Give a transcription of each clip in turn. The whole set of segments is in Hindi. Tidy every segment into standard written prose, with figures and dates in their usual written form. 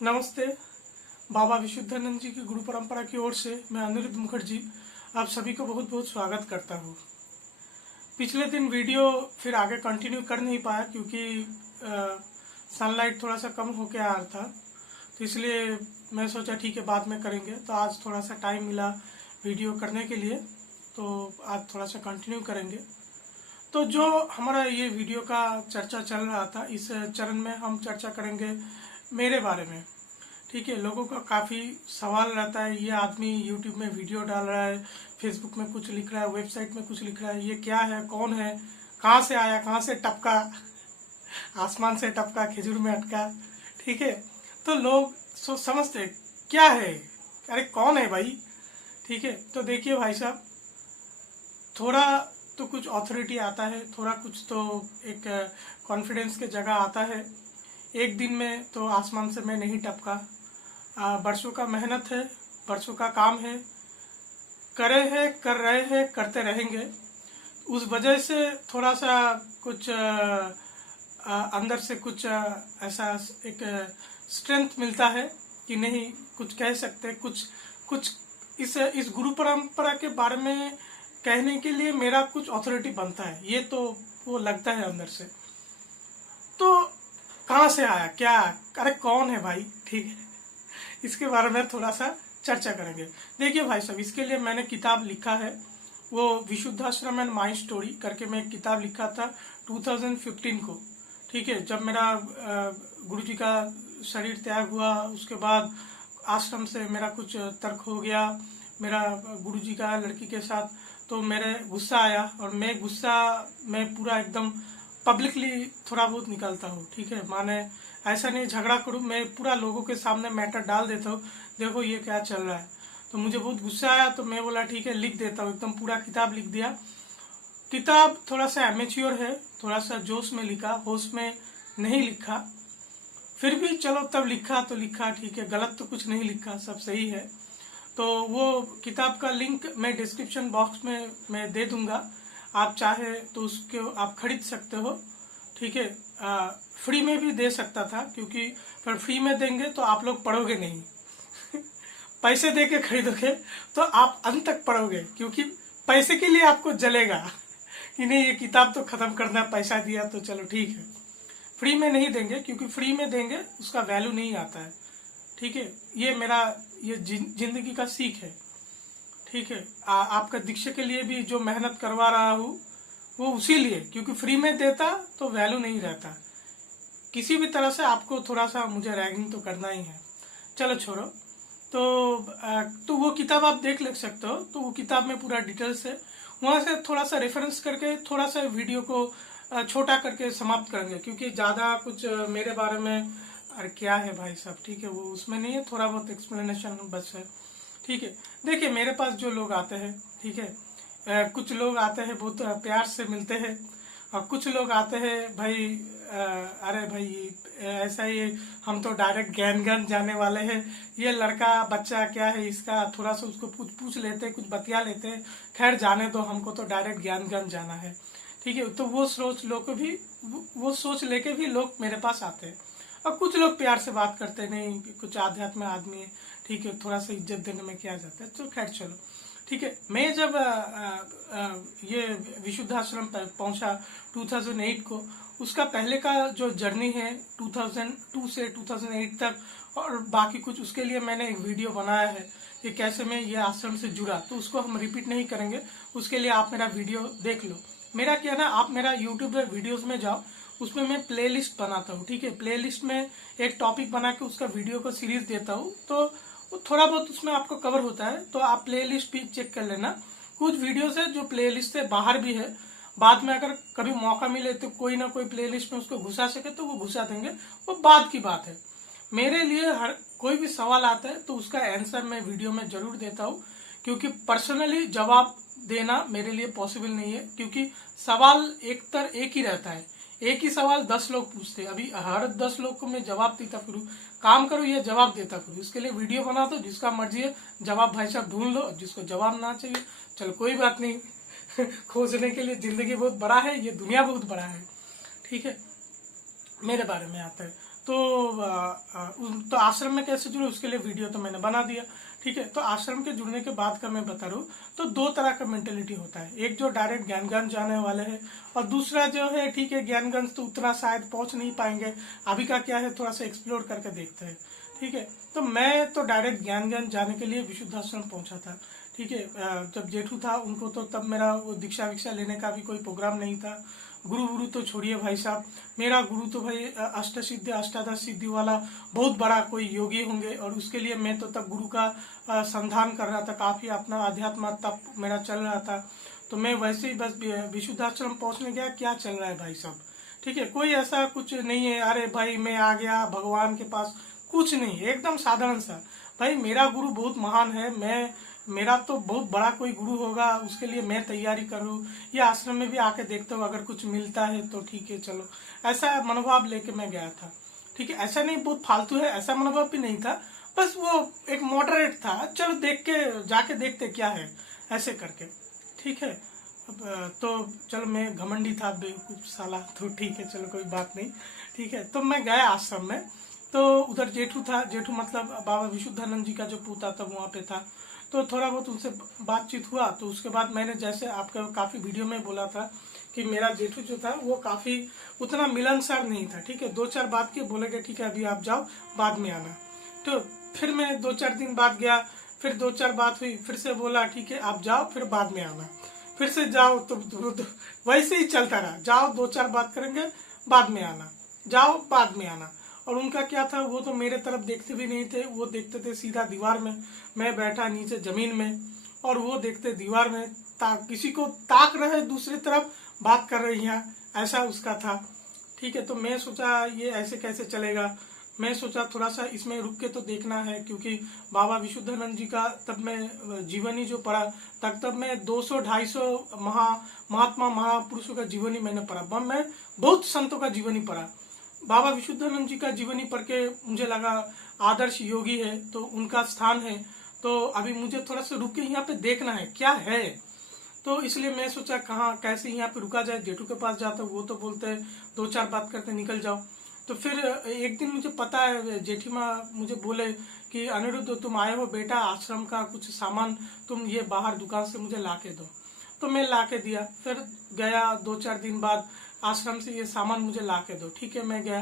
नमस्ते। बाबा विशुद्धानंद जी की गुरु परंपरा की ओर से मैं अनिरुद्ध मुखर्जी आप सभी को बहुत बहुत स्वागत करता हूँ। पिछले दिन वीडियो फिर आगे कंटिन्यू कर नहीं पाया क्योंकि सनलाइट थोड़ा सा कम होके आ रहा था, तो इसलिए मैं सोचा ठीक है बाद में करेंगे। तो आज थोड़ा सा टाइम मिला वीडियो करने के लिए, तो आज थोड़ा सा कंटिन्यू करेंगे। तो जो हमारा ये वीडियो का चर्चा चल रहा था, इस चरण में हम चर्चा करेंगे मेरे बारे में। ठीक है, लोगों का काफ़ी सवाल रहता है, ये आदमी यूट्यूब में वीडियो डाल रहा है, फेसबुक में कुछ लिख रहा है, वेबसाइट में कुछ लिख रहा है, ये क्या है, कौन है, कहाँ से आया, कहाँ से टपका, आसमान से टपका खिजूर में अटका। ठीक है, तो लोग समझते क्या है, अरे कौन है भाई। ठीक है, तो देखिए भाई साहब, थोड़ा तो कुछ अथॉरिटी आता है, थोड़ा कुछ तो एक कॉन्फिडेंस के जगह आता है। एक दिन में तो आसमान से मैं नहीं टपका, बरसों का मेहनत है, बरसों का काम है, करे हैं, कर रहे हैं, करते रहेंगे। उस वजह से थोड़ा सा कुछ अंदर से कुछ ऐसा एक स्ट्रेंथ मिलता है कि नहीं कुछ कह सकते, कुछ कुछ इस गुरु परंपरा के बारे में कहने के लिए मेरा कुछ अथॉरिटी बनता है, ये तो वो लगता है अंदर से। तो कहाँ से आया, क्या, अरे कौन है भाई। ठीक है, इसके बारे में थोड़ा सा चर्चा करेंगे। देखिए भाई साहब, इसके लिए मैंने किताब लिखा है, वो विशुद्धाश्रम एंड माई स्टोरी करके मैं एक किताब लिखा था 2015 को। ठीक है, जब मेरा गुरु जी का शरीर त्याग हुआ, उसके बाद आश्रम से मेरा कुछ तर्क हो गया मेरा गुरु जी का लड़की के साथ, तो मेरे गुस्सा आया और मैं गुस्सा में पूरा एकदम पब्लिकली थोड़ा बहुत निकलता हूँ। ठीक है, माने ऐसा नहीं झगड़ा करूँ, मैं पूरा लोगों के सामने मैटर डाल देता हूँ, देखो ये क्या चल रहा है। तो मुझे बहुत गुस्सा आया, तो मैं बोला ठीक है लिख देता हूँ, एकदम पूरा किताब लिख दिया। किताब थोड़ा सा एमेच्योर है, थोड़ा सा जोश में लिखा, होश में नहीं लिखा, फिर भी चलो तब लिखा तो लिखा, ठीक है, गलत तो कुछ नहीं लिखा, सब सही है। तो वो किताब का लिंक मैं डिस्क्रिप्शन बॉक्स में मैं दे दूंगा, आप चाहे तो उसको आप खरीद सकते हो। ठीक है, फ्री में भी दे सकता था, क्योंकि पर फ्री में देंगे तो आप लोग पढ़ोगे नहीं पैसे दे के खरीदोगे तो आप अंत तक पढ़ोगे, क्योंकि पैसे के लिए आपको जलेगा कि नहीं ये किताब तो खत्म करना, पैसा दिया तो चलो ठीक है। फ्री में नहीं देंगे, क्योंकि फ्री में देंगे उसका वैल्यू नहीं आता है। ठीक है, ये मेरा ये जिंदगी का सीख है। ठीक है, आपका दीक्षा के लिए भी जो मेहनत करवा रहा हूँ वो उसी लिए, क्योंकि फ्री में देता तो वैल्यू नहीं रहता। किसी भी तरह से आपको थोड़ा सा मुझे रैगिंग तो करना ही है। चलो छोड़ो, तो वो किताब आप देख ले सकते हो, तो वो किताब में पूरा डिटेल्स है, वहां से थोड़ा सा रेफरेंस करके थोड़ा सा वीडियो को छोटा करके समाप्त करेंगे, क्योंकि ज़्यादा कुछ मेरे बारे में अरे क्या है भाई साहब। ठीक है, वो उसमें नहीं है, थोड़ा बहुत एक्सप्लेनेशन बस है। ठीक है, देखिए मेरे पास जो लोग आते हैं, ठीक है, कुछ लोग आते हैं बहुत प्यार से मिलते हैं, और कुछ लोग आते हैं भाई अरे भाई ऐसा ही हम तो डायरेक्ट ज्ञान ज्ञान जाने वाले हैं, ये लड़का बच्चा क्या है इसका, थोड़ा सा उसको पूछ लेते, कुछ बतिया लेते, खैर जाने दो, हमको तो डायरेक्ट ज्ञान ज्ञान जाना है। ठीक है, तो वो सोच लोग भी वो सोच लेके भी लोग मेरे पास आते हैं। और कुछ लोग प्यार से बात करते नहीं, कुछ आध्यात्म आदमी है, ठीक है, थोड़ा सा इज्जत देने में क्या जाता है, तो खैर चलो। ठीक है, मैं जब ये विशुद्धाश्रम पहुंचा 2008 को, उसका पहले का जो जर्नी है 2002 से 2008 तक और बाकी कुछ, उसके लिए मैंने एक वीडियो बनाया है कि कैसे मैं ये आश्रम से जुड़ा, तो उसको हम रिपीट नहीं करेंगे, उसके लिए आप मेरा वीडियो देख लो। मेरा क्या ना, आप मेरा यूट्यूब पे वीडियोस में जाओ, उसमें मैं प्लेलिस्ट बनाता हूँ। ठीक है, प्लेलिस्ट में एक टॉपिक बना के उसका वीडियो को सीरीज देता हूँ, तो वो थोड़ा बहुत उसमें आपको कवर होता है, तो आप प्लेलिस्ट भी चेक कर लेना। कुछ वीडियोस है जो प्लेलिस्ट से बाहर भी है, बाद में अगर कभी मौका मिले तो कोई ना कोई प्लेलिस्ट में उसको घुसा सके तो वो घुसा देंगे, वो बाद की बात है। मेरे लिए हर कोई भी सवाल आता है तो उसका आंसर मैं वीडियो में जरूर देता हूँ, क्योंकि पर्सनली जवाब देना मेरे लिए पॉसिबल नहीं है, क्योंकि सवाल एक ही रहता है, एक ही सवाल 10 लोग पूछते हैं, अभी हर 10 लोग को मैं जवाब देता फिरूँ, काम करूँ ये जवाब देता फिरूँ, इसके लिए वीडियो बना दो, जिसका मर्जी है जवाब भाई साहब ढूंढ लो, जिसको जवाब ना चाहिए चलो कोई बात नहीं खोजने के लिए जिंदगी बहुत बड़ा है, ये दुनिया बहुत बड़ा है। ठीक है, मेरे बारे में आता है तो आश्रम में कैसे जुड़े उसके लिए वीडियो तो मैंने बना दिया। ठीक है, तो आश्रम के जुड़ने के बाद का मैं बता रहा हूँ, तो दो तरह का मेंटेलिटी होता है। एक जो डायरेक्ट ज्ञानगंज जाने वाले हैं, और दूसरा जो है, ठीक है, ज्ञानगंज तो उतना शायद पहुंच नहीं पाएंगे, अभी का क्या है थोड़ा सा एक्सप्लोर करके देखते हैं। ठीक है, तो मैं तो डायरेक्ट ज्ञानगंज जाने के लिए विशुद्धाश्रम पहुंचा था। ठीक है, जब जेठू था उनको तो तब मेरा वो दीक्षा विक्षा लेने का भी कोई प्रोग्राम नहीं था। गुरु तो छोड़िए भाई साहब, मेरा गुरु तो भाई अष्ट सिद्धि अष्टादश सिद्धि वाला बहुत बड़ा कोई योगी होंगे, और उसके लिए मैं तो तब गुरु का संधान कर रहा था, काफी अपना अध्यात्म तब मेरा चल रहा था। तो मैं वैसे ही बस विशुद्धाश्रम पहुंचने गया, क्या चल रहा है भाई साहब। ठीक है, कोई ऐसा कुछ नहीं है अरे भाई मैं आ गया भगवान के पास, कुछ नहीं, एकदम साधारण सा। भाई मेरा गुरु बहुत महान है, मेरा तो बहुत बड़ा कोई गुरु होगा, उसके लिए मैं तैयारी करूँ, या आश्रम में भी आके देखता हूँ, अगर कुछ मिलता है तो ठीक है चलो, ऐसा मनोभाव लेके मैं गया था। ठीक है, ऐसा नहीं बहुत फालतू है, ऐसा मनोभाव भी नहीं था, बस वो एक मॉडरेट था, चलो देख के जाके देखते क्या है, ऐसे करके। ठीक है, तो चलो मैं घमंडी था बेवकूफ साला, तो ठीक है चलो कोई बात नहीं। ठीक है, तो मैं गया आश्रम में, तो उधर जेठू था, जेठू मतलब बाबा विशुद्धानंद जी का जो पूता था वहाँ पे था। तो थोड़ा बहुत उनसे बातचीत हुआ। तो उसके बाद मैंने जैसे आपका काफी वीडियो में बोला था कि मेरा जेठू जो था वो काफी उतना मिलनसार नहीं था। ठीक है, 2-4 बात के बोलेगे ठीक है अभी आप जाओ बाद में आना। तो फिर मैं 2-4 दिन बाद गया, फिर 2-4 बात हुई, फिर से बोला ठीक है आप जाओ फिर बाद में आना, फिर से जाओ, तो वैसे ही चलता रहा, जाओ 2-4 बात करेंगे बाद में आना, जाओ बाद में आना। और उनका क्या था, वो तो मेरे तरफ देखते भी नहीं थे, वो देखते थे सीधा दीवार में, मैं बैठा नीचे जमीन में, और वो देखते दीवार में, किसी को ताक रहे दूसरी तरफ बात कर रही है, ऐसा उसका था। ठीक है, तो मैं सोचा ये ऐसे कैसे चलेगा, मैं सोचा थोड़ा सा इसमें रुक के तो देखना है, क्योंकि बाबा विशुद्धानंद जी का तब मैं जीवनी जो पढ़ा, तब मैं 200-250 महात्मा महापुरुषों का जीवनी मैंने पढ़ा, मैं बहुत संतों का जीवनी पढ़ा। बाबा विशुद्धानंद जी का जीवनी पढ़ के मुझे लगा आदर्श योगी है, तो उनका स्थान है, तो अभी मुझे थोड़ा सा रुक के यहाँ पे देखना है क्या है। तो इसलिए मैं सोचा कहाँ कैसे यहाँ पे रुका जाए, जेठू के पास जाता, वो तो बोलते हैं 2-4 बात करके निकल जाओ। तो फिर एक दिन मुझे पता है जेठी माँ मुझे बोले कि अनिरुद्ध तुम आए हो बेटा, आश्रम का कुछ सामान तुम ये बाहर दुकान से मुझे ला के दो। तो मैं ला के दिया, फिर गया 2-4 दिन बाद आश्रम से ये सामान मुझे ला के दो। ठीक है, मैं गया,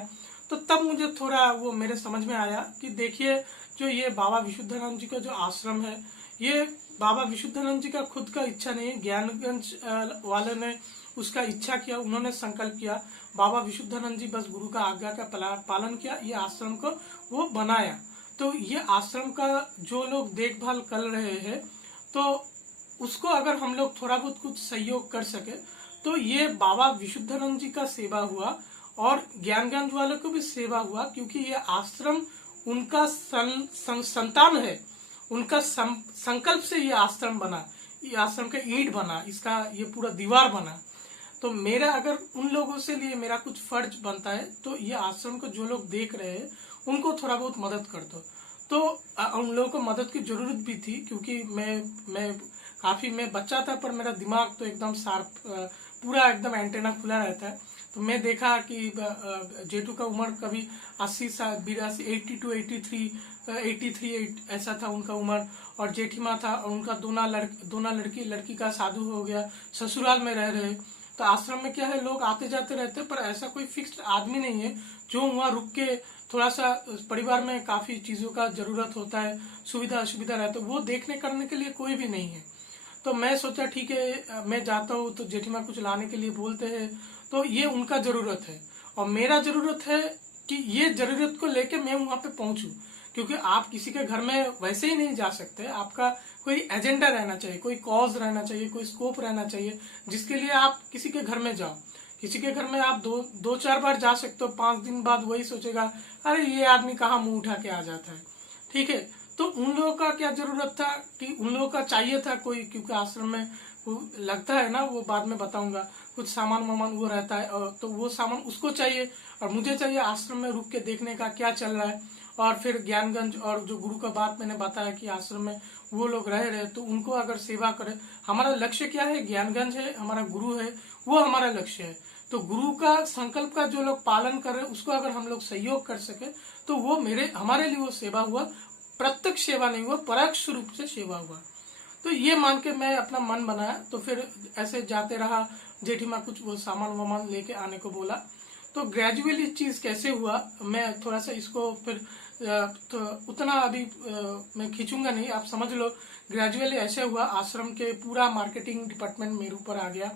तो तब मुझे थोड़ा वो मेरे समझ में आया कि देखिए जो ये बाबा विशुद्धानंद जी का जो आश्रम है, ये बाबा विशुद्धानंद जी का खुद का इच्छा नहीं है, ज्ञानगंज वाले ने उसका इच्छा किया, उन्होंने संकल्प किया, बाबा विशुद्धानंद जी बस गुरु का आज्ञा का पालन किया, ये आश्रम को वो बनाया। तो ये आश्रम का जो लोग देखभाल कर रहे हैं, तो उसको अगर हम लोग थोड़ा बहुत कुछ सहयोग कर सके तो ये बाबा विशुद्धानंद जी का सेवा हुआ, और ज्ञानगंज वालों को भी सेवा हुआ, क्योंकि ये आश्रम उनका संतान है, उनका संकल्प से ये आश्रम बना, ये आश्रम का ईंट बना, इसका ये पूरा दीवार बना। तो मेरा अगर उन लोगों से लिए मेरा कुछ फर्ज बनता है, तो ये आश्रम को जो लोग देख रहे हैं उनको थोड़ा बहुत मदद कर दो। तो उन लोगों को मदद की जरूरत भी थी, क्योंकि मैं बच्चा था, पर मेरा दिमाग तो एकदम शार्प, पूरा एकदम एंटेना खुला रहता है। तो मैं देखा कि जेठू का उम्र कभी 80 साल 82, 83 ऐसा था उनका उम्र, और जेठीमा था, और उनका दोनों लड़की का शादी हो गया, ससुराल में रह रहे। तो आश्रम में क्या है, लोग आते जाते रहते, पर ऐसा कोई फिक्स्ड आदमी नहीं है जो वहाँ रुक के थोड़ा सा, परिवार में काफी चीजों का जरूरत होता है, सुविधा असुविधा रहता है, वो देखने करने के लिए कोई भी नहीं है। तो मैं सोचा ठीक है मैं जाता हूँ, तो जेठीमा कुछ लाने के लिए बोलते हैं, तो ये उनका जरूरत है, और मेरा जरूरत है कि ये जरूरत को लेके मैं वहां पे पहुंचूं, क्योंकि आप किसी के घर में वैसे ही नहीं जा सकते, आपका कोई एजेंडा रहना चाहिए, कोई कॉज रहना चाहिए, कोई स्कोप रहना चाहिए, जिसके लिए आप किसी के घर में जाओ। किसी के घर में आप 2-4 बार जा सकते हो, 5 दिन बाद वही सोचेगा अरे ये आदमी कहाँ मुंह उठा के आ जाता है। ठीक है, तो उन लोगों का क्या जरूरत था कि उन लोगों का चाहिए था कोई, क्योंकि आश्रम में वो लगता है ना, वो बाद में बताऊंगा, कुछ सामान वो रहता है, और तो वो सामान उसको चाहिए, और मुझे चाहिए आश्रम में रुक के देखने का क्या चल रहा है। और फिर ज्ञानगंज और जो गुरु का बात मैंने बताया कि आश्रम में वो लोग रह रहे, तो उनको अगर सेवा करे, हमारा लक्ष्य क्या है, ज्ञानगंज है, हमारा गुरु है, वो हमारा लक्ष्य है। तो गुरु का संकल्प का जो लोग पालन कर रहे हैं उसको अगर हम लोग सहयोग कर सके तो वो हमारे लिए वो सेवा हुआ, प्रत्यक्ष सेवा नहीं हुआ, परोक्ष रूप से सेवा हुआ। तो ये मान के मैं अपना मन बनाया। तो फिर ऐसे जाते रहा, जेठी माँ कुछ वो सामान वामान लेके आने को बोला। तो ग्रेजुअली चीज कैसे हुआ, मैं थोड़ा सा इसको फिर तो उतना अभी मैं खींचूंगा नहीं, आप समझ लो। ग्रेजुअली ऐसे हुआ, आश्रम के पूरा मार्केटिंग डिपार्टमेंट मेरे ऊपर आ गया।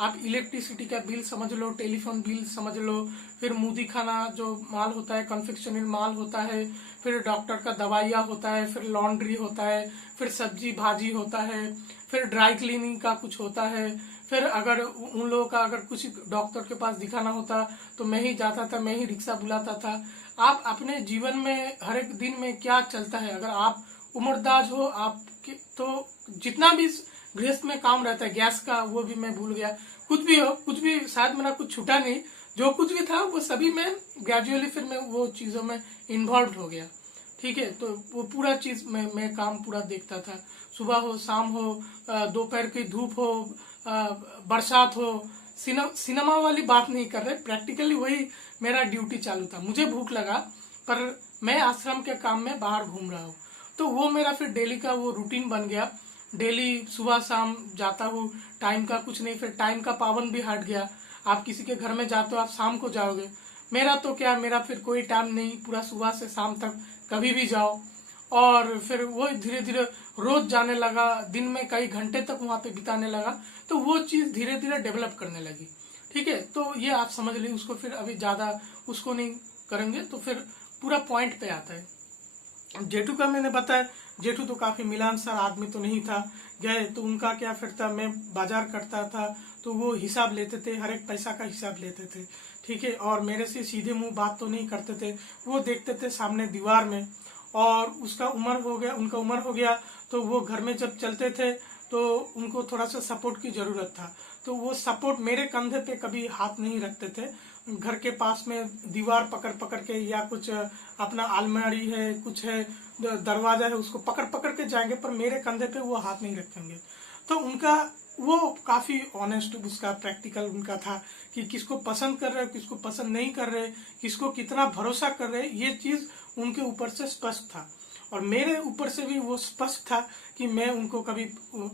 आप इलेक्ट्रिसिटी का बिल समझ लो, टेलीफोन बिल समझ लो, फिर मुदी खाना जो माल होता है, कन्फेक्शनरी माल होता है, फिर डॉक्टर का दवाइयाँ होता है, फिर लॉन्ड्री होता है, फिर सब्जी भाजी होता है, फिर ड्राई क्लीनिंग का कुछ होता है। फिर अगर उन लोगों का अगर कुछ डॉक्टर के पास दिखाना होता तो मैं ही जाता था, मैं ही रिक्शा बुलाता था। आप अपने जीवन में हर एक दिन में क्या चलता है, अगर आप उम्रदाज हो आपके तो जितना भी गृहस्थ में काम रहता है, गैस का वो भी मैं भूल गया, कुछ भी हो, कुछ भी शायद मेरा कुछ छूटा नहीं, जो कुछ भी था वो सभी में ग्रेजुअली फिर मैं वो चीजों में इन्वॉल्व हो गया। ठीक है, तो वो पूरा चीज मैं काम पूरा देखता था, सुबह हो शाम हो, दोपहर की धूप हो, बरसात हो। सिनेमा वाली बात नहीं कर रहे, प्रैक्टिकली वही मेरा ड्यूटी चालू था। मुझे भूख लगा पर मैं आश्रम के काम में बाहर घूम रहा हूँ, तो वो मेरा फिर डेली का वो रूटीन बन गया। डेली सुबह शाम जाता हूँ, टाइम का कुछ नहीं, फिर टाइम का पाबंद भी हट गया। आप किसी के घर में जाते हो आप शाम को जाओगे, मेरा तो क्या, मेरा फिर कोई टाइम नहीं, पूरा सुबह से शाम तक कभी भी जाओ। और फिर वो धीरे धीरे रोज जाने लगा, दिन में कई घंटे तक वहां पे बिताने लगा, तो वो चीज धीरे धीरे डेवलप करने लगी। ठीक है, तो ये आप समझ लीजिए, उसको फिर अभी ज्यादा उसको नहीं करेंगे, तो फिर पूरा पॉइंट पे आता है। जेठू का मैंने बताया, जेठू तो काफी मिलानसार आदमी तो नहीं था। गए तो उनका क्या फिर था, मैं बाजार करता था तो वो हिसाब लेते थे, हर एक पैसा का हिसाब लेते थे। ठीक है, और मेरे से सीधे मुंह बात तो नहीं करते थे, वो देखते थे सामने दीवार में। और उसका उम्र हो गया, उनका उम्र हो गया, तो वो घर में जब चलते थे तो उनको थोड़ा सा सपोर्ट की जरूरत था, तो वो सपोर्ट मेरे कंधे पे कभी हाथ नहीं रखते थे। घर के पास में दीवार पकड़ पकड़ के, या कुछ अपना अलमारी है, कुछ है, दरवाजा है, उसको पकड़ पकड़ के जाएंगे, पर मेरे कंधे पे वो हाथ नहीं रखेंगे। तो उनका वो काफी ऑनेस्ट, उसका प्रैक्टिकल उनका था कि किसको पसंद कर रहे, किसको पसंद नहीं कर रहे, किसको कितना भरोसा कर रहे, ये चीज उनके ऊपर से स्पष्ट था। और मेरे ऊपर से भी वो स्पष्ट था कि मैं उनको कभी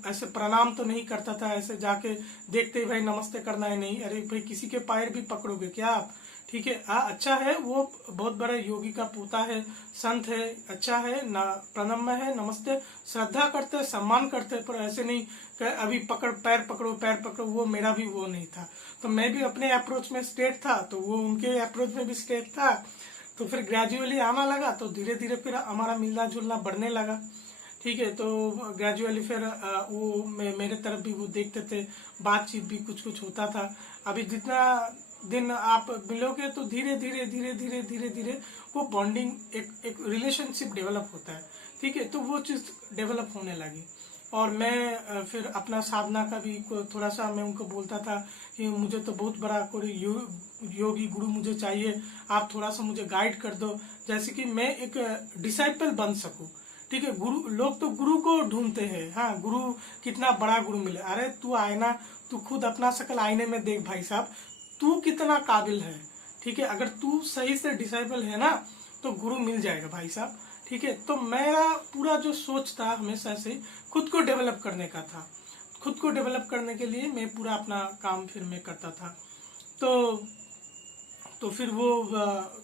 ऐसे प्रणाम तो नहीं करता था, ऐसे जाके देखते ही भाई नमस्ते करना है, नहीं। अरे भाई किसी के पैर भी पकड़ोगे क्या आप? ठीक है, अच्छा है, वो बहुत बड़े योगी का पोता है, संत है, अच्छा है, ना प्रणम्य है, नमस्ते, श्रद्धा करते हैं, सम्मान करते हैं, पर ऐसे नहीं कि अभी पैर पकड़ो पैर पकड़ो, वो मेरा भी वो नहीं था। तो मैं भी अपने अप्रोच में स्ट्रेट था, तो वो उनके अप्रोच में भी स्ट्रेट था। तो फिर ग्रेजुअली आना लगा, तो धीरे धीरे फिर हमारा मिलना जुलना बढ़ने लगा। ठीक है, तो ग्रेजुअली फिर वो मेरे तरफ भी वो देखते थे, बातचीत भी कुछ कुछ होता था। अभी जितना दिन आप मिलोगे तो धीरे धीरे धीरे धीरे धीरे धीरे वो बॉन्डिंग, एक रिलेशनशिप डेवलप होता है। ठीक है, तो वो चीज डेवलप होने लगी। और मैं फिर अपना साधना का भी थोड़ा सा मैं उनको बोलता था कि मुझे तो बहुत बड़ा कोई योगी गुरु मुझे चाहिए, आप थोड़ा सा मुझे गाइड कर दो, जैसे कि मैं एक डिसाइपल बन सकूं। ठीक है, गुरु, लोग तो गुरु को ढूंढते हैं, हाँ गुरु कितना बड़ा गुरु मिले, अरे तू आईना, तू खुद अपना शक्ल आईने में देख भाई साहब, तू कितना काबिल है। ठीक है, अगर तू सही से डिसाइपल है ना तो गुरु मिल जाएगा भाई साहब। ठीक है, तो मेरा पूरा जो सोच था हमेशा से खुद को डेवलप करने का था। खुद को डेवलप करने के लिए मैं पूरा अपना काम फिर मैं करता था। तो फिर वो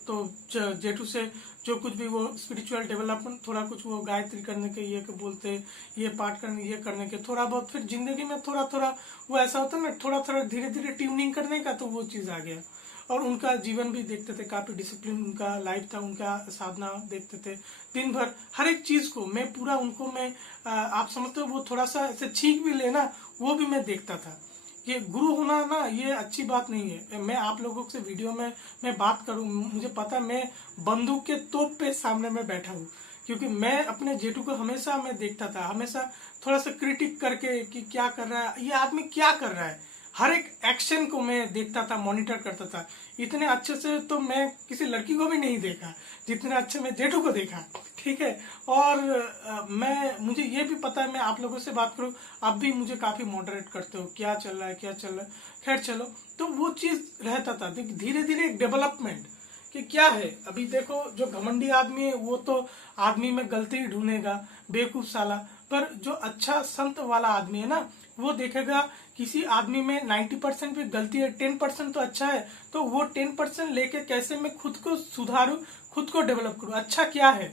तो जेठू से जो कुछ भी वो स्पिरिचुअल डेवलपमेंट, थोड़ा कुछ वो गायत्री करने के ये बोलते, ये पाठ करने, ये करने के, थोड़ा बहुत फिर जिंदगी में थोड़ा थोड़ा वो ऐसा होता है ना, थोड़ा थोड़ा धीरे धीरे ट्यूनिंग करने का, तो वो चीज आ गया। और उनका जीवन भी देखते थे, काफी डिसिप्लिन उनका लाइफ था, उनका साधना देखते थे दिन भर, हर एक चीज को मैं पूरा उनको मैं आप समझते हो, वो थोड़ा सा ऐसे छींक भी लेना वो भी मैं देखता था। ये गुरु होना ना ये अच्छी बात नहीं है। मैं आप लोगों से वीडियो में मैं बात करूं, मुझे पता है मैं बंदूक के तोप पे सामने में बैठा हूं, क्योंकि मैं अपने जेठू को हमेशा मैं देखता था, हमेशा थोड़ा सा क्रिटिक करके कि क्या कर रहा है ये आदमी, क्या कर रहा है, हर एक एक्शन को मैं देखता था, मॉनिटर करता था। इतने अच्छे से तो मैं किसी लड़की को भी नहीं देखा जितने अच्छे मैं जेठू को देखा। ठीक है। और मुझे ये भी पता है, मैं आप लोगों से बात करूं, आप भी मुझे काफी मॉडरेट करते हो, क्या चल रहा है क्या चल रहा है। खैर चलो, तो वो चीज रहता था। धीरे धीरे एक डेवलपमेंट कि क्या है। अभी देखो, जो घमंडी आदमी है वो तो आदमी में गलती ही ढूंढेगा, बेवकूफ साला। पर जो अच्छा संत वाला आदमी है ना, वो देखेगा किसी आदमी में 90% भी गलती है, 10% तो अच्छा है, तो वो 10% लेके कैसे मैं खुद को सुधारूं, खुद को डेवलप करूं, अच्छा क्या है।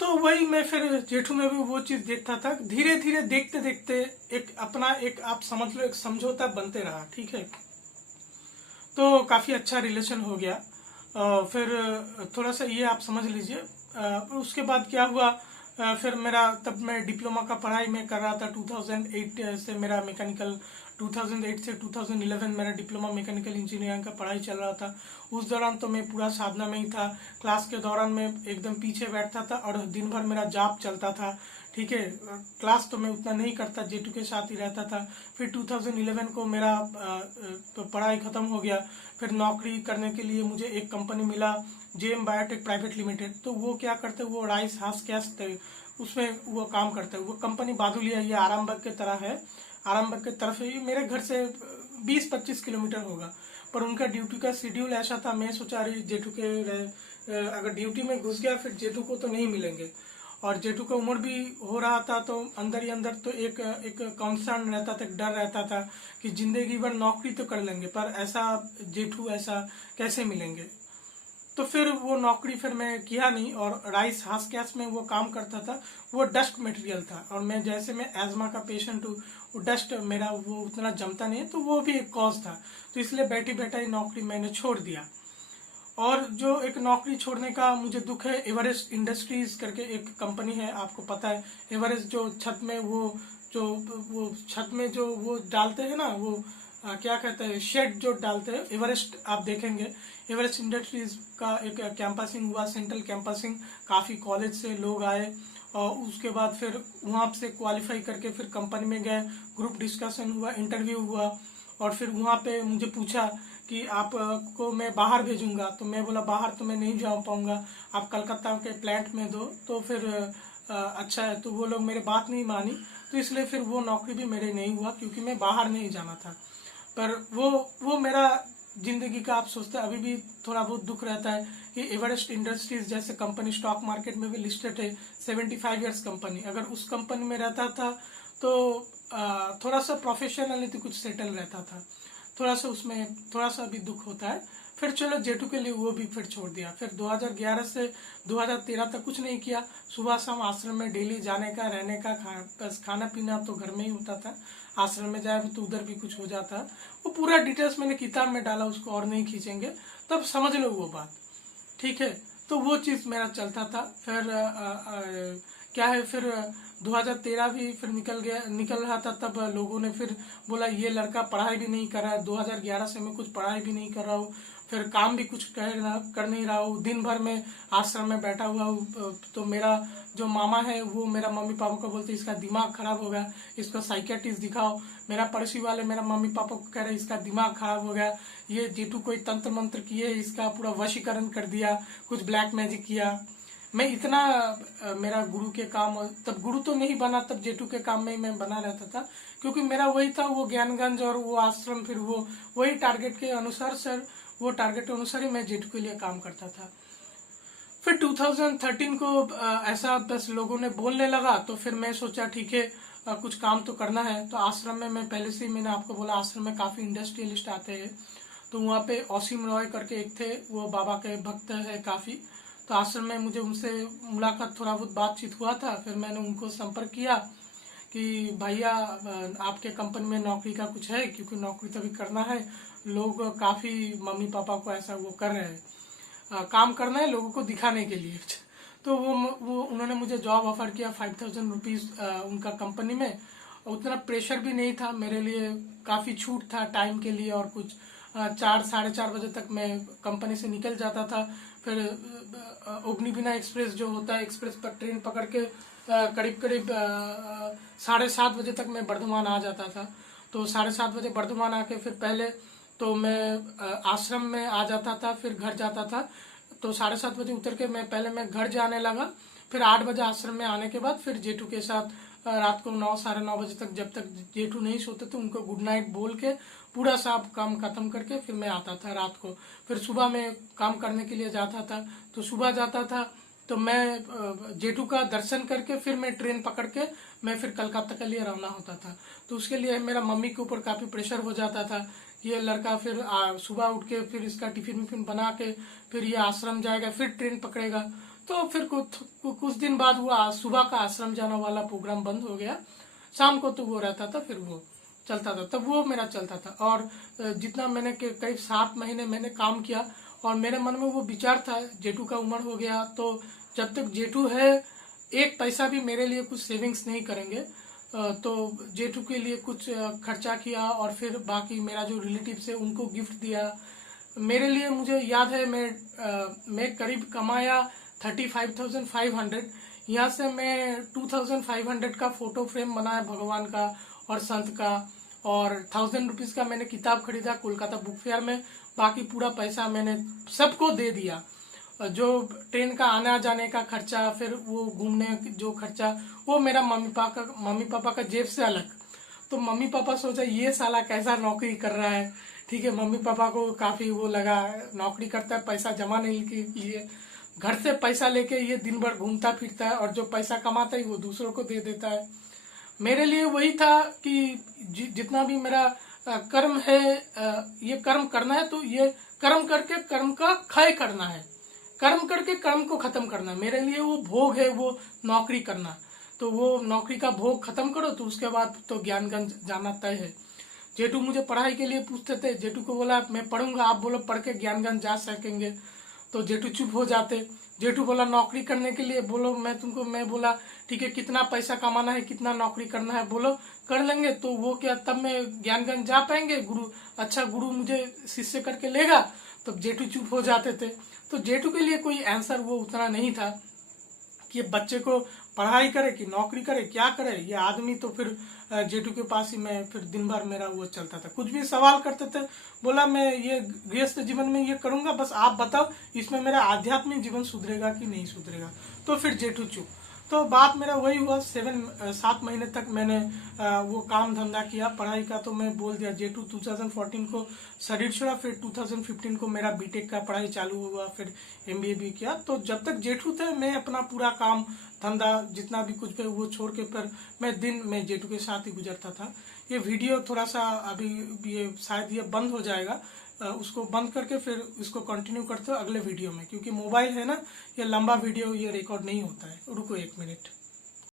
तो वही मैं फिर जेठू में भी वो चीज देखता था। धीरे धीरे देखते देखते एक अपना, एक आप समझ लो, एक समझौता बनते रहा। ठीक है, तो काफी अच्छा रिलेशन हो गया। फिर थोड़ा सा ये आप समझ लीजिए। उसके बाद क्या हुआ, फिर मेरा, तब मैं डिप्लोमा का पढ़ाई में कर रहा था। 2008 से मेरा मैकेनिकल, 2008 से 2011 मेरा डिप्लोमा मैकेनिकल इंजीनियरिंग का पढ़ाई चल रहा था। उस दौरान तो मैं पूरा साधना में ही था। क्लास के दौरान मैं एकदम पीछे बैठता था और दिन भर मेरा जॉब चलता था। ठीक है, क्लास तो मैं उतना नहीं करता, जेटू के साथ ही रहता था। फिर 2011 को मेरा तो पढ़ाई खत्म हो गया। फिर नौकरी करने के लिए मुझे एक कंपनी मिला, जेएम बायोटेक प्राइवेट लिमिटेड। तो वो क्या करते, वो राइस हाउस कैस थे, उसमें वो काम करते हैं। वो कंपनी बादुलिया, ये आरामबाग की तरह है, आरामबाग की तरफ ही, मेरे घर से 20-25 किलोमीटर होगा। पर उनका ड्यूटी का शेड्यूल ऐसा था, मैं सोचा रही जेठू के अगर ड्यूटी में घुस गया फिर जेठू को तो नहीं मिलेंगे। और जेठू का उम्र भी हो रहा था, तो अंदर ही अंदर तो एक एक कंसर्न रहता था, एक डर रहता था कि जिंदगी भर नौकरी तो कर लेंगे पर ऐसा जेठू ऐसा कैसे मिलेंगे। तो फिर वो नौकरी फिर मैं किया नहीं। और राइस हाउस गैस में वो काम करता था, वो डस्ट मटेरियल था। और मैं जैसे मैं एजमा का पेशेंट हूँ, वो डस्ट मेरा वो उतना जमता नहीं है, तो वो भी एक कॉज था। तो इसलिए बैठी बैठा ही नौकरी मैंने छोड़ दिया। और जो एक नौकरी छोड़ने का मुझे दुख है, एवरेस्ट इंडस्ट्रीज करके एक कंपनी है, आपको पता है। एवरेस्ट जो छत में जो वो छत में जो वो डालते हैं ना, वो क्या कहते हैं, शेड जो डालते हैं, एवरेस्ट आप देखेंगे। एवरेस्ट इंडस्ट्रीज का एक कैंपसिंग हुआ, सेंट्रल कैंपसिंग, काफी कॉलेज से लोग आए। और उसके बाद फिर वहां से क्वालिफाई करके फिर कंपनी में गए, ग्रुप डिस्कशन हुआ, इंटरव्यू हुआ। और फिर वहां पे मुझे पूछा कि आपको मैं बाहर भेजूंगा। तो मैं बोला बाहर तो मैं नहीं जा पाऊंगा, आप कलकत्ता के प्लांट में दो। तो फिर अच्छा है, तो वो लोग मेरी बात नहीं मानी। तो इसलिए फिर वो नौकरी भी मेरे नहीं हुआ, क्योंकि मैं बाहर नहीं जाना था। पर वो मेरा जिंदगी का, आप सोचते हैं अभी भी थोड़ा बहुत दुख रहता है कि एवरेस्ट इंडस्ट्रीज जैसे कंपनी स्टॉक मार्केट में भी लिस्टेड है, 75 ईयर्स कंपनी, अगर उस कंपनी में रहता था तो थोड़ा सा प्रोफेशनली तो कुछ सेटल रहता था। थोड़ा सा उसमें थोड़ा सा भी दुख होता है। फिर चलो जेठू के लिए वो भी फिर छोड़ दिया। फिर 2011 से 2013 तक कुछ नहीं किया। सुबह शाम आश्रम में डेली जाने का, रहने का, बस खाना पीना तो घर में ही होता था। आश्रम में जाए तो उधर भी कुछ हो जाता। वो पूरा डिटेल्स मैंने किताब में डाला, उसको और नहीं खींचेंगे, तब समझ लो वो बात। ठीक है, तो वो चीज मेरा चलता था। फिर क्या है, फिर 2013 भी फिर निकल रहा था, तब लोगों ने फिर बोला ये लड़का पढ़ाई भी नहीं कर रहा है। 2011 से मैं कुछ पढ़ाई भी नहीं कर रहा हूँ, फिर काम भी कुछ कर नहीं रहा हूँ, दिन भर में आश्रम में बैठा हुआ हूँ। तो मेरा जो मामा है वो मेरा मम्मी पापा को बोलते इसका दिमाग खराब हो गया, इसको साइकियाट्रिस्ट दिखाओ। मेरा पड़ोसी वाले मेरा मम्मी पापा को कह रहे इसका दिमाग खराब हो गया, ये जेठू कोई तंत्र मंत्र किए, इसका पूरा वशीकरण कर दिया, कुछ ब्लैक मैजिक किया। मैं इतना मेरा गुरु के काम, तब गुरु तो नहीं बना, तब जेठू के काम में ही मैं बना रहता था, क्योंकि मेरा वही था, वो ज्ञानगंज और वो आश्रम, फिर वो वही टारगेट के अनुसार, सर वो टारगेट के अनुसार ही मैं जेठू के लिए काम करता था। फिर 2013 को ऐसा बस लोगों ने बोलने लगा, तो फिर मैं सोचा ठीक है, कुछ काम तो करना है। तो आश्रम में मैं पहले से ही, मैंने आपको बोला आश्रम में काफी इंडस्ट्रियलिस्ट आते हैं। तो वहाँ पे ऑसीम रॉय करके एक थे, वो बाबा के भक्त है काफी। तो आश्रम में मुझे उनसे मुलाकात, थोड़ा बहुत बातचीत हुआ था। फिर मैंने उनको संपर्क किया कि भैया आपके कंपनी में नौकरी का कुछ है, क्योंकि नौकरी तो भी करना है। लोग काफी मम्मी पापा को ऐसा वो कर रहे हैं, काम करना है लोगों को दिखाने के लिए। तो वो उन्होंने मुझे जॉब ऑफर किया, 5000 रुपीज उनका कंपनी में। उतना प्रेशर भी नहीं था मेरे लिए, काफी छूट था टाइम के लिए। और कुछ 4-4:30 बजे तक मैं कंपनी से निकल जाता था। फिर अग्निवीणा एक्सप्रेस जो होता है, एक्सप्रेस पर ट्रेन पकड़ के करीब करीब 7:30 बजे तक मैं बर्धमान आ जाता था। तो 7:30 बजे बर्धमान आके फिर पहले तो मैं आश्रम में आ जाता था, फिर घर जाता था। तो 7:30 बजे उतर के मैं घर जाने लगा। फिर 8 बजे आश्रम में आने के बाद फिर जेठू के साथ रात को 9 साढ़े 9 बजे तक, जब तक जेठू नहीं सोते थे, उनको गुड नाइट बोल के पूरा सब काम खत्म करके फिर मैं आता था रात को। फिर सुबह में काम करने के लिए जाता था। तो सुबह जाता था तो मैं जेठू का दर्शन करके फिर मैं ट्रेन पकड़ के मैं फिर कलकत्ता के लिए रवाना होता था। तो उसके लिए मेरा मम्मी के ऊपर काफ़ी प्रेशर हो जाता था। ये लड़का फिर सुबह उठ के फिर इसका टिफिन विफिन बना के फिर ये आश्रम जाएगा, फिर ट्रेन पकड़ेगा। तो फिर कुछ दिन बाद वो सुबह का आश्रम जाने वाला प्रोग्राम बंद हो गया। शाम को तो वो रहता था, फिर वो चलता था, तब वो मेरा चलता था। और जितना मैंने करीब 7 महीने मैंने काम किया और मेरे मन में वो विचार था, जेठू का उम्र हो गया तो जब तक जेठू है एक पैसा भी मेरे लिए कुछ सेविंग्स नहीं करेंगे। तो जेठू के लिए कुछ खर्चा किया और फिर बाकी मेरा जो रिलेटिव्स है उनको गिफ्ट दिया। मेरे लिए मुझे याद है मैं करीब कमाया 35,500। यहाँ से मैं 2,500 का फोटो फ्रेम बनाया भगवान का और संत का, और 1,000 रुपीज का मैंने किताब खरीदा कोलकाता बुक फेयर में। बाकी पूरा पैसा मैंने सबको दे दिया। जो ट्रेन का आना जाने का खर्चा, फिर वो घूमने जो खर्चा, वो मेरा मम्मी पापा का जेब से अलग। तो मम्मी पापा सोचा ये साला कैसा नौकरी कर रहा है, ठीक है। मम्मी पापा को काफी वो लगा, नौकरी करता है पैसा जमा नहीं के लिए, घर से पैसा लेके ये दिन भर घूमता फिरता है और जो पैसा कमाता है वो दूसरों को दे देता है। मेरे लिए वही था कि जितना भी मेरा कर्म है, ये कर्म करना है तो ये कर्म करके कर्म का क्षय करना है, कर्म करके कर्म को खत्म करना है। मेरे लिए वो भोग है, वो नौकरी करना। तो वो नौकरी का भोग खत्म करो तो उसके बाद तो ज्ञानगंज जाना तय है। जेठू मुझे पढ़ाई के लिए पूछते थे, जेठू को बोला मैं पढ़ूंगा, आप बोलो पढ़ के ज्ञानगंज जा सकेंगे, तो जेठू चुप हो जाते। जेठू बोला नौकरी करने के लिए बोलो, मैं बोला ठीक है, कितना पैसा कमाना है, कितना नौकरी करना है, बोलो कर लेंगे। तो वो क्या तब मैं ज्ञानगंज जा पाएंगे, अच्छा गुरु मुझे शिष्य करके लेगा, तब जेठू चुप हो जाते थे। तो जेठू के लिए कोई आंसर वो उतना नहीं था कि बच्चे को पढ़ाई करे कि नौकरी करे, क्या करे ये आदमी। तो फिर जेठू के पास ही मैं फिर दिन भर मेरा वो चलता था। कुछ भी सवाल करते थे, बोला मैं ये गृहस्थ जीवन में ये करूंगा, बस आप बताओ इसमें मेरा आध्यात्मिक जीवन सुधरेगा कि नहीं सुधरेगा। तो फिर जेठू चुप। तो बात मेरा वही हुआ, 7 महीने तक मैंने वो काम धंधा किया। पढ़ाई का तो मैं बोल दिया, जेठू 2014 को शरीर छोड़ा, फिर 2015 को मेरा बीटेक का पढ़ाई चालू हुआ, फिर एमबीए भी किया। तो जब तक जेठू थे मैं अपना पूरा काम धंधा जितना भी कुछ वो छोड़ के फिर मैं जेठू के साथ ही गुजरता था। ये वीडियो थोड़ा सा अभी ये शायद ये बंद हो जाएगा, उसको बंद करके फिर इसको कंटिन्यू करते हो अगले वीडियो में, क्योंकि मोबाइल है ना, ये लंबा वीडियो ये रिकॉर्ड नहीं होता है। रुको 1 मिनट।